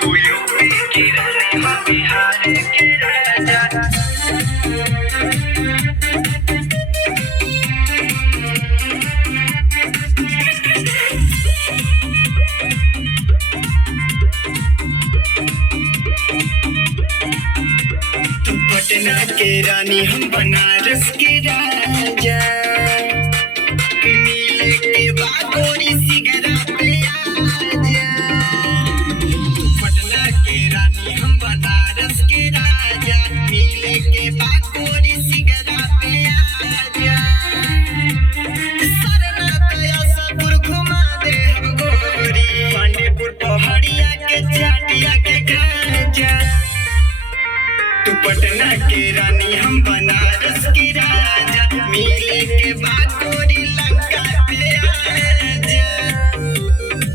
तू यूपी की रानी हम बिहार के राजा। तू पटना के रानी हम बनारस के राजा। मिले के बाद गोरी सिगरा पे आजा। तू पटना के रानी हम बनारस के राजा। मिले के बाद गोरी सिगरा पे आजा। सरनाथ यासापुर घुमा दे हम गोरी। पांडेपुर पहाड़िया के चाटिया के खाजा। तू पटना के रानी हम बनारस की राजा। मिले के बाद गोरी लंका पे आजा।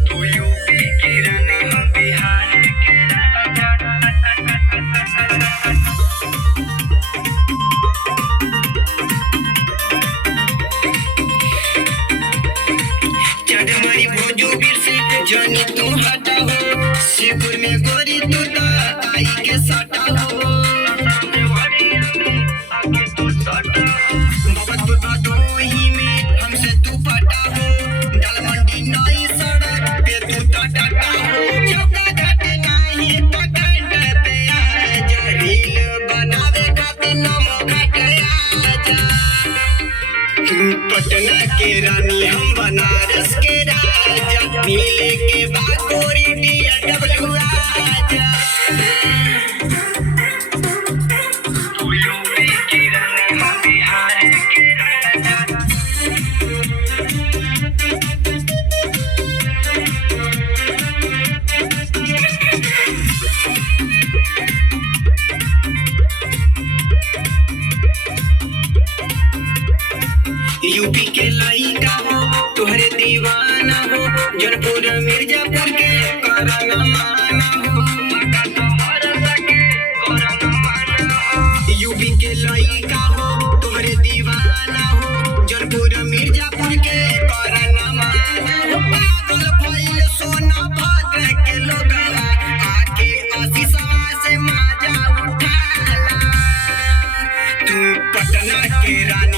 तू यूपी की रानी हम बिहार के राजा। चढ़मरी भोजोगिर से जानी तू हटा हो। शिवपुर में गोरी तू तो आई के सटा हो। मोहब्बत भदोही में हमसे तू पटा हो। डालमंडी नई सड़क पे तू तो डटा हो। चौका घाट नहीं पकड़ पे आजा। रील बनावे खातिर नमो घाट आजा। तू पटना के रानी हम बनारस के राजा। मिले के बाद गोरी BMW आजा। तू यूपी की रानी हम बिहार के राजा। यूपी के लइका हो तोहरे दीवाना हो। जौनपुर मिर्जापुर के करना माना हो। मका तोहर सके करना माना हो। यूपी के लइका हो तोहरे दीवाना हो। जौनपुर मिर्जापुर के करना माना हो। पागल भइल सोना भद्र के लोगवा। आके आशीषवा से माजा उठाला। तू पटना के रानी